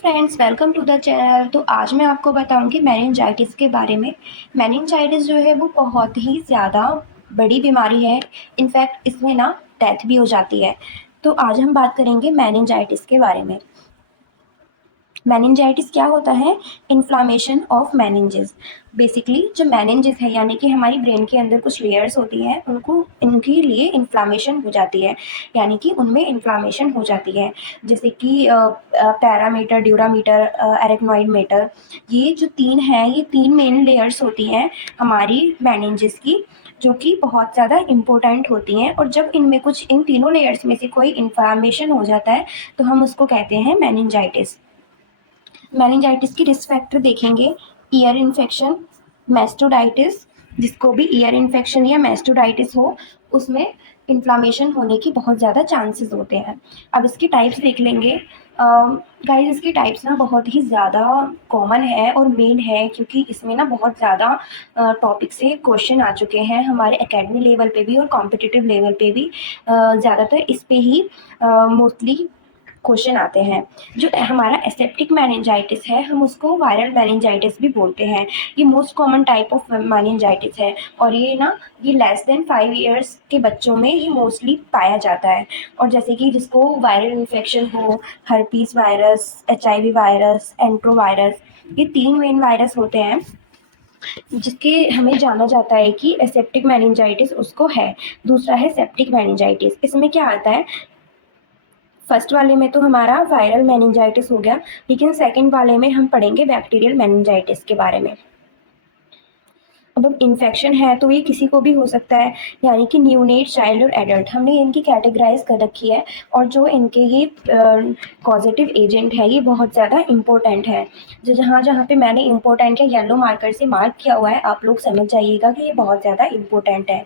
Friends, welcome to the channel. तो आज मैं आपको बताऊंगी मेनिंजाइटिस के बारे में। मेनिंजाइटिस जो है वो बहुत ही ज़्यादा बड़ी बीमारी है। इनफैक्ट इसमें ना डेथ भी हो जाती है। तो आज हम बात करेंगे मेनिंजाइटिस के बारे में। मेनिंजाइटिस क्या होता है? Inflammation of meninges. बेसिकली जो मेनिंजेस है यानी कि हमारी ब्रेन के अंदर कुछ लेयर्स होती हैं, उनको इनके लिए इन्फ्लामेशन हो जाती है, यानी कि उनमें इन्फ्लामेशन हो जाती है। जैसे कि पैरामीटर, ड्यूरामीटर, एरेक्नॉइड मेटर, ये जो तीन हैं, ये तीन मेन लेयर्स होती हैं हमारी मेनिंजेस की, जो कि बहुत ज़्यादा इम्पोर्टेंट होती हैं। और जब इनमें कुछ इन तीनों लेयर्स में से कोई इन्फ्लामेशन हो जाता है तो हम उसको कहते हैं मेनिंजाइटिस। मेनिंजाइटिस की रिस्क फैक्टर देखेंगे। ईयर इन्फेक्शन, मैस्टोडाइटिस, जिसको भी ईयर इन्फेक्शन या मैस्टोडाइटिस हो उसमें इन्फ्लामेशन होने की बहुत ज़्यादा चांसेस होते हैं। अब इसकी टाइप्स देख लेंगे। गाइस, इसकी टाइप्स ना बहुत ही ज़्यादा कॉमन है और मेन है, क्योंकि इसमें ना बहुत ज़्यादा टॉपिक से क्वेश्चन आ चुके हैं हमारे एकेडमी लेवल पे भी और कॉम्पिटिटिव लेवल पे भी। ज़्यादातर इस पे ही मोस्टली क्वेश्चन आते हैं। जो हमारा एसेप्टिक मेनिंजाइटिस है, हम उसको वायरल मेनिंजाइटिस भी बोलते हैं। ये most common type of meningitis है और ये लेस देन 5 इयर्स के बच्चों में ये मोस्टली पाया जाता है। और जैसे कि जिसको वायरल इन्फेक्शन हो, हर्पीस वायरस, HIV वायरस, एंट्रोवायरस, ये 3 मेन वायरस होते हैं जिसके हमें जाना जाता है कि एसेप्टिक मेनिंजाइटिस उसको है। दूसरा है सेप्टिक मेनिंजाइटिस। इसमें क्या आता है? फर्स्ट वाले में तो हमारा वायरल मेनिंजाइटिस हो गया, लेकिन सेकंड वाले में हम पढ़ेंगे बैक्टीरियल मेनिंजाइटिस के बारे में। अब इन्फेक्शन है तो ये किसी को भी हो सकता है, यानी कि न्यूनेट, चाइल्ड और एडल्ट, हमने इनकी कैटेगराइज कर रखी है। और जो इनके ये पॉजिटिव एजेंट है ये बहुत ज़्यादा इम्पोर्टेंट है। जो जहाँ जहाँ पे मैंने इम्पोर्टेंट या येलो मार्कर से मार्क किया हुआ है, आप लोग समझ जाइएगा कि ये बहुत ज़्यादा इम्पोर्टेंट है।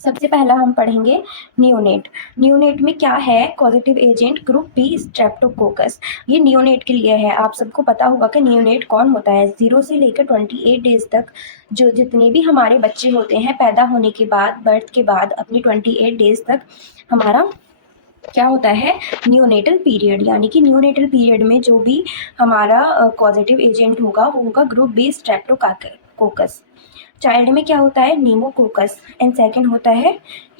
सबसे पहला हम पढ़ेंगे नियोनेट। नियोनेट में क्या है? Positive agent group B, streptococcus. ये नियोनेट के लिए है। आप सबको पता होगा कि नियोनेट कौन होता है। 0 से लेकर 28 डेज तक जो जितने भी हमारे बच्चे होते हैं पैदा होने के बाद, बर्थ के बाद अपनी 28 डेज तक हमारा क्या होता है? Neonatal period. यानी कि नियोनेटल पीरियड में जो भी हमारा पॉजिटिव एजेंट होगा वो होगा ग्रुप बी, स्ट्रेप्टोकोकस। चाइल्ड में क्या होता है? नीमोकोकस। एंड सेकंड होता है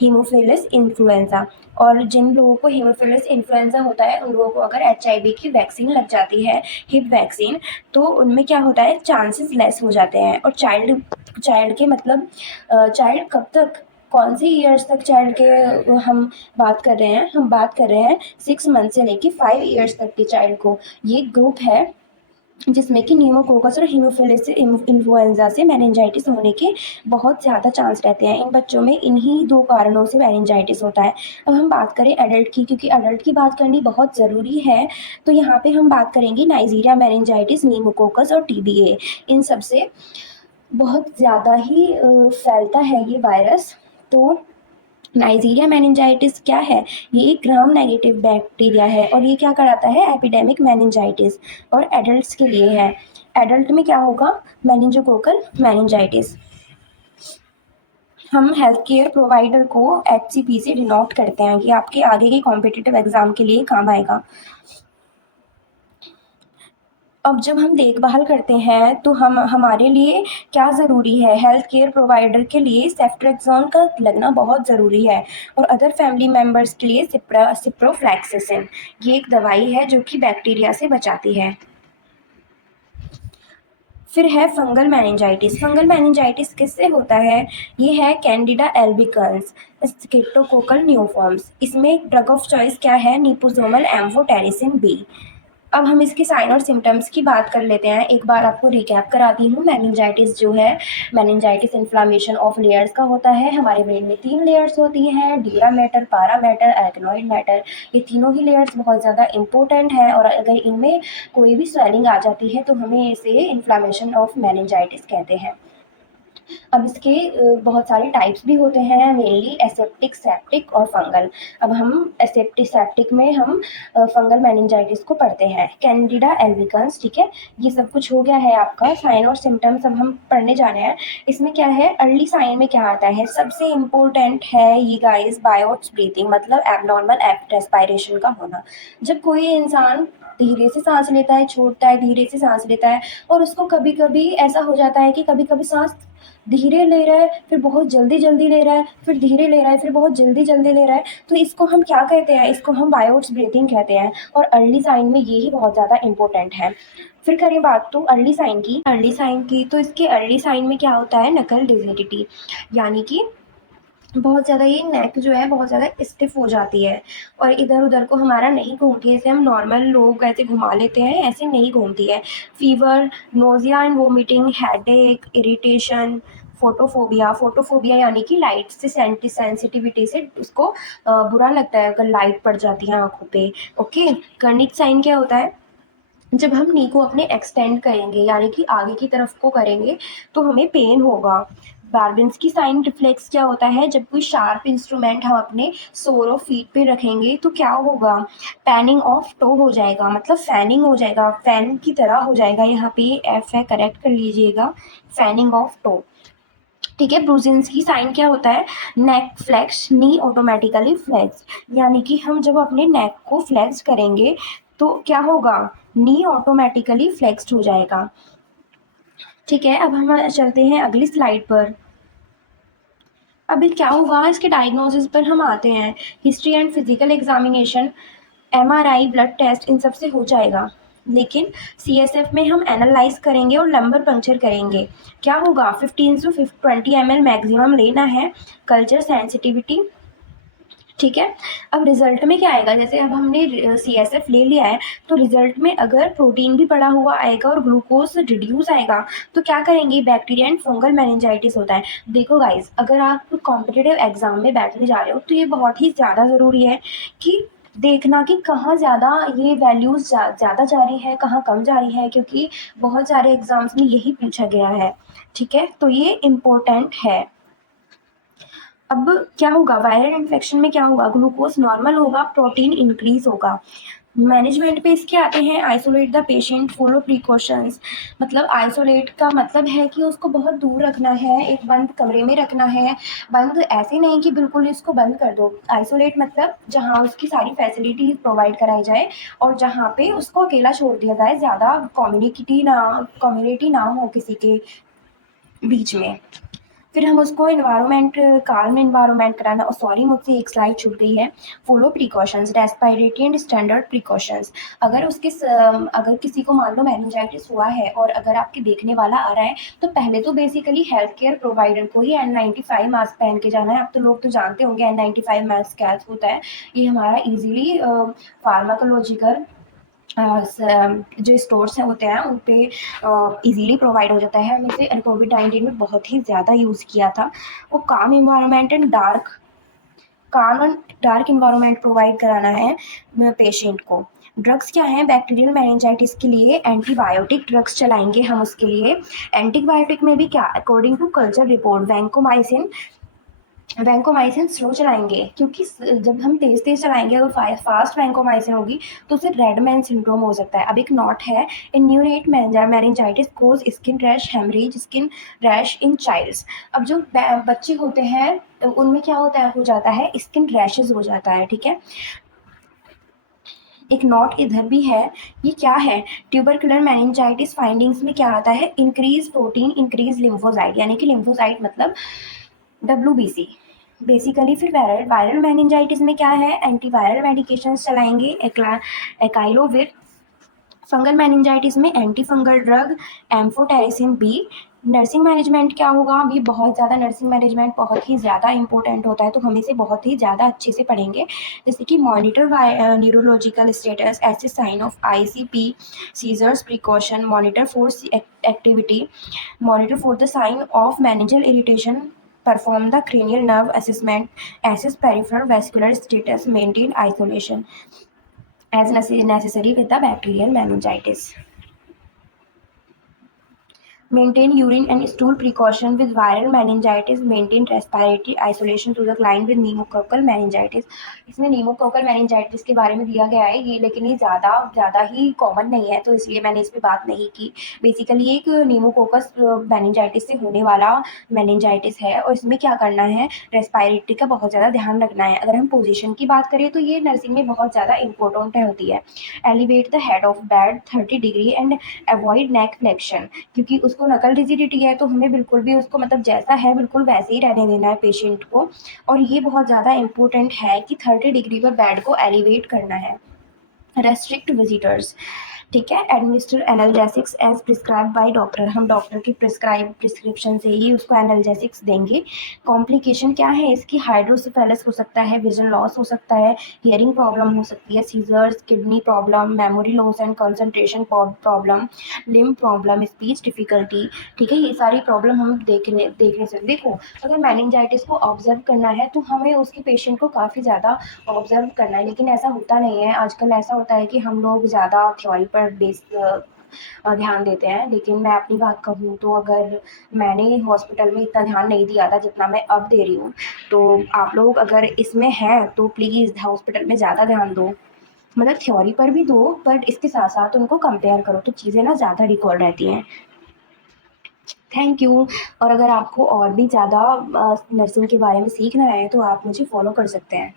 हीमोफिलस इन्फ्लुएंजा। और जिन लोगों को हीमोफिलस इन्फ्लुएंजा होता है उन लोगों को अगर HIV की वैक्सीन लग जाती है, हिप वैक्सीन, तो उनमें क्या होता है? चांसेस लेस हो जाते हैं। और चाइल्ड चाइल्ड के मतलब चाइल्ड कब तक, कौन से ईयर्स तक चाइल्ड के हम बात कर रहे हैं? हम बात कर रहे हैं 6 मंथ से लेके 5 इयर्स तक के चाइल्ड को। ये ग्रुप है जिसमें कि न्यूमोकोकस और हीमोफिलस इन्फ्लुएंजा से मेनिंजाइटिस होने के बहुत ज़्यादा चांस रहते हैं। इन बच्चों में इन्हीं 2 कारणों से मेनिंजाइटिस होता है। अब हम बात करें एडल्ट की, क्योंकि एडल्ट की बात करनी बहुत ज़रूरी है, तो यहाँ पे हम बात करेंगे नाइजीरिया मेनिंजाइटिस, न्यूमोकोकस और TBA। इन सब से बहुत ज़्यादा ही फैलता है ये वायरस। तो नाइजीरिया मेनिंजाइटिस क्या है? ये एक ग्राम नेगेटिव बैक्टीरिया है और ये क्या कराता है? Epidemic meningitis. और एडल्ट्स के लिए है। एडल्ट में क्या होगा? Meningococcal meningitis. हम हेल्थ केयर प्रोवाइडर को HCP से डिनोट करते हैं, कि आपके आगे के कॉम्पिटिटिव एग्जाम के लिए काम आएगा। अब जब हम देखभाल करते हैं तो हम हमारे लिए क्या ज़रूरी है? हेल्थ केयर प्रोवाइडर के लिए सेफ्ट्रेक्सोन का लगना बहुत ज़रूरी है। और अदर फैमिली मेम्बर्स के लिए सिप्रोफ्लैक्सिसिन। ये एक दवाई है जो कि बैक्टीरिया से बचाती है। फिर है फंगल मेनिंजाइटिस। फंगल मेनिंजाइटिस किससे होता है? ये है कैंडिडा एल्बिकल्स, स्ट्रेप्टोकोकल न्यूफॉर्म्स। इसमें ड्रग ऑफ चॉइस क्या है? निपोसोमल एम्फोटेरिसिन बी। अब हम इसके साइन और सिम्टम्स की बात कर लेते हैं। एक बार आपको रिकैप कराती हूँ। मेनिंजाइटिस जो है, मेनिंजाइटिस इन्फ्लामेशन ऑफ लेयर्स का होता है। हमारे ब्रेन में 3 लेयर्स होती हैं, ड्यूरा मैटर, पारा मैटर, एरेक्नॉइड मैटर। ये तीनों ही लेयर्स बहुत ज़्यादा इंपॉर्टेंट हैं और अगर इनमें कोई भी स्वेलिंग आ जाती है तो हमें इसे इन्फ्लामेशन ऑफ मेनिंजाइटिस कहते हैं। अब इसके बहुत सारे टाइप्स भी होते हैं, मेनली एसेप्टिक, सेप्टिक और फंगल। अब हम एसेप्टिक सेप्टिक में हम फंगल मेनिंजाइटिस को पढ़ते हैं, कैंडिडा एल्बिकन्स। ठीक है, ये सब कुछ हो गया है आपका साइन और सिम्टम्स। अब हम पढ़ने जा रहे हैं इसमें क्या है, अर्ली साइन में क्या आता है, सबसे इम्पोर्टेंट है ये गाइस, बायोट्स ब्रीथिंग, मतलब एबनॉर्मल रेस्पिरेशन का होना। जब कोई इंसान धीरे से सांस लेता है, छोड़ता है, धीरे से सांस लेता है, और उसको कभी कभी ऐसा हो जाता है कि कभी कभी सांस धीरे ले रहा है, फिर बहुत जल्दी जल्दी ले रहा है, फिर धीरे ले रहा है, फिर बहुत जल्दी जल्दी ले रहा है, तो इसको हम क्या कहते हैं, इसको हम बायोट्स ब्रीथिंग कहते हैं। और अर्ली साइन में यही बहुत ज़्यादा इंपॉर्टेंट है। फिर करें बात तो अर्ली साइन की तो इसके अर्ली साइन में क्या होता है, नकल डिजिडिटी, यानी कि बहुत ज़्यादा ये नेक जो है बहुत ज़्यादा स्टिफ हो जाती है और इधर उधर को हमारा नहीं घूमती है, जैसे हम नॉर्मल लोग ऐसे घुमा लेते हैं ऐसे नहीं घूमती है। Fever, nausea and vomiting, headache, irritation, photophobia यानी कि लाइट से सेंसिटिविटी से उसको बुरा लगता है अगर लाइट पड़ जाती है आंखों पे। ओके, कर्निक साइन क्या होता है, जब हम नी को अपने एक्सटेंड करेंगे यानी कि आगे की तरफ को करेंगे तो हमें पेन होगा। बार्बिन्सकी साइन रिफ्लेक्स क्या होता है, जब कोई शार्प इंस्ट्रूमेंट हम अपने सोर ऑफ फीट पे रखेंगे तो क्या होगा, पैनिंग ऑफ टो हो जाएगा, मतलब फैनिंग हो जाएगा, फैन की तरह हो जाएगा। यहाँ पे एफ है, करेक्ट कर लीजिएगा, फैनिंग ऑफ टो। ठीक है, ब्रूजिन्सकी साइन क्या होता है, नेक फ्लेक्स, नी ऑटोमेटिकली फ्लेक्स, यानी कि हम जब अपने नेक को फ्लेक्स करेंगे तो क्या होगा, नी ऑटोमेटिकली फ्लेक्स्ड हो जाएगा। ठीक है, अब हम चलते हैं अगली स्लाइड पर। अभी क्या होगा, इसके डायग्नोसिस पर हम आते हैं। History and physical examination, MRI, blood test, इन सब से हो जाएगा, लेकिन सीएसएफ में हम एनालाइज करेंगे और लंबर पंक्चर करेंगे। क्या होगा, 15 to 20 ml मैक्सिमम लेना है, कल्चर सेंसिटिविटी। ठीक है, अब रिजल्ट में क्या आएगा, जैसे अब हमने सीएसएफ ले लिया है तो रिजल्ट में अगर प्रोटीन भी पड़ा हुआ आएगा और ग्लूकोज रिड्यूस आएगा तो क्या करेंगे, बैक्टीरिया एंड फंगल मेनिंजाइटिस होता है। देखो गाइस, अगर आप कॉम्पिटिटिव एग्जाम में बैठने जा रहे हो तो ये बहुत ही ज़्यादा ज़रूरी है कि देखना कि कहाँ ज़्यादा ये वैल्यूज़ ज़्यादा जा रही है, कहाँ कम जा रही है, क्योंकि बहुत सारे एग्जाम्स में यही पूछा गया है। ठीक है, तो ये इम्पोर्टेंट है। अब क्या होगा, वायरल इन्फेक्शन में क्या होगा, ग्लूकोज नॉर्मल होगा, प्रोटीन इंक्रीज होगा। मैनेजमेंट पे इसके आते हैं, isolate the patient, follow precautions. मतलब आइसोलेट का मतलब है कि उसको बहुत दूर रखना है, एक बंद कमरे में रखना है। बंद ऐसे नहीं कि बिल्कुल इसको बंद कर दो, आइसोलेट मतलब जहाँ उसकी सारी फैसिलिटीज प्रोवाइड कराई जाए और जहाँ पे उसको अकेला छोड़ दिया जाए, ज़्यादा कम्युनिटी ना हो किसी के बीच में। फिर हम उसको इन्वायरमेंट, काल्म इन्वायरमेंट कराना, और सॉरी मुझसे एक स्लाइड छूट गई है, follow precautions, respiratory and standard precautions. अगर किसी को मान लो मेनिंजाइटिस हुआ है और अगर आपके देखने वाला आ रहा है तो पहले तो बेसिकली हेल्थ केयर प्रोवाइडर को ही N95 मास्क पहन के जाना है। अब तो लोग तो जानते होंगे N95 मास्क क्या होता है। ये हमारा इजीली फार्माकोलॉजिकल जो स्टोर्स हैं होते हैं उन पे इजीली प्रोवाइड हो जाता है। हम इसे कोविड-19 में बहुत ही ज़्यादा यूज़ किया था। वो काम एंड डार्क इन्वायरमेंट प्रोवाइड कराना है पेशेंट को। ड्रग्स क्या हैं, बैक्टीरियल मेनिंजाइटिस के लिए एंटीबायोटिक ड्रग्स चलाएंगे हम उसके लिए। एंटीबायोटिक में भी क्या, according to culture report, vancomycin slow चलाएंगे, क्योंकि जब हम तेज तेज चलाएंगे अगर फास्ट वैंकोमाइसिन होगी तो उसे रेडमैन सिंड्रोम हो सकता है। अब एक नोट है, in neonate meningitis cause skin rash, haemorrhage, skin rash in childs. अब जो बच्चे होते हैं उनमें क्या हो जाता है, स्किन रैशेज हो जाता है। ठीक है, एक नोट इधर भी है, ये क्या है, ट्यूबरकुलर मेनिंजाइटिस फाइंडिंग्स में क्या आता है, इंक्रीज प्रोटीन, इंक्रीज लिम्फोसाइट, यानी कि लिम्फोसाइट मतलब WBC बेसिकली। फिर वायरल मेनिंजाइटिस में क्या है, एंटीवायरल मेडिकेशन चलाएंगे, एकाइलोविर। फंगल मेनिंजाइटिस में anti fungal drug, amphotericin B. Nursing management क्या होगा, अभी बहुत ज़्यादा नर्सिंग मैनेजमेंट बहुत ही ज़्यादा इंपॉर्टेंट होता है, तो हम इसे बहुत ही ज़्यादा अच्छे से पढ़ेंगे। जैसे कि मॉनिटर न्यूरोलॉजिकल स्टेटस, ऐसे sign of ICP, seizures precaution, monitor for activity, monitor for the sign of meningeal irritation, perform the cranial nerve assessment, assess peripheral vascular status, maintain isolation as necessary with the bacterial meningitis. Maintain urine and stool precaution with viral meningitis. Maintain respiratory isolation to the client with pneumococcal meningitis. इसमें pneumococcal meningitis के बारे में दिया गया है ये, लेकिन ये ज़्यादा ही कॉमन नहीं है, तो इसलिए मैंने इस पे बात नहीं की। बेसिकली एक न्यूमोकोकस मेनिंजाइटिस से होने वाला मेनिंजाइटिस है, और इसमें क्या करना है, रेस्पिरेटरी का बहुत ज़्यादा ध्यान रखना है। अगर हम पोजीशन की बात करें तो ये नर्सिंग में बहुत ज़्यादा इंपॉर्टेंट होती है। Elevate the head of bed 30 degree and avoid neck flexion, क्योंकि उसको नकल रिजिडिटी है, तो हमें बिल्कुल भी उसको मतलब जैसा है बिल्कुल वैसे ही रहने देना है पेशेंट को। और ये बहुत ज़्यादा इंपॉर्टेंट है कि 30 डिग्री पर बेड को एलिवेट करना है। रेस्ट्रिक्ट विजिटर्स, ठीक है। Administer analgesics as prescribe by doctor, हम डॉक्टर की प्रिस्क्रिप्शन से ही उसको एनाल्जेसिक्स देंगे। कॉम्प्लिकेशन क्या है इसकी, हाइड्रोसेफेलस हो सकता है, विजन लॉस हो सकता है, हियरिंग प्रॉब्लम हो सकती है, seizures, kidney problem, memory loss and concentration problem, limb problem, speech difficulty, ठीक है। ये सारी प्रॉब्लम हम देखने से, देखो अगर मेनिंजाइटिस को ऑब्जर्व करना है तो हमें उसके पेशेंट को काफ़ी ज़्यादा ऑब्जर्व करना है, लेकिन ऐसा होता नहीं है। आजकल ऐसा होता है कि हम लोग ज़्यादा थ्योरी पर ध्यान देते हैं, लेकिन मैं अपनी बात कहूँ तो अगर मैंने हॉस्पिटल में इतना ध्यान नहीं दिया था जितना मैं अब दे रही हूँ, तो आप लोग अगर इसमें हैं तो प्लीज़ हॉस्पिटल में ज़्यादा ध्यान दो, मतलब थ्योरी पर भी दो, बट इसके साथ साथ उनको कंपेयर करो तो चीज़ें ना ज़्यादा रिकॉल रहती हैं। Thank you. और अगर आपको और भी ज़्यादा नर्सिंग के बारे में सीखना है तो आप मुझे फॉलो कर सकते हैं।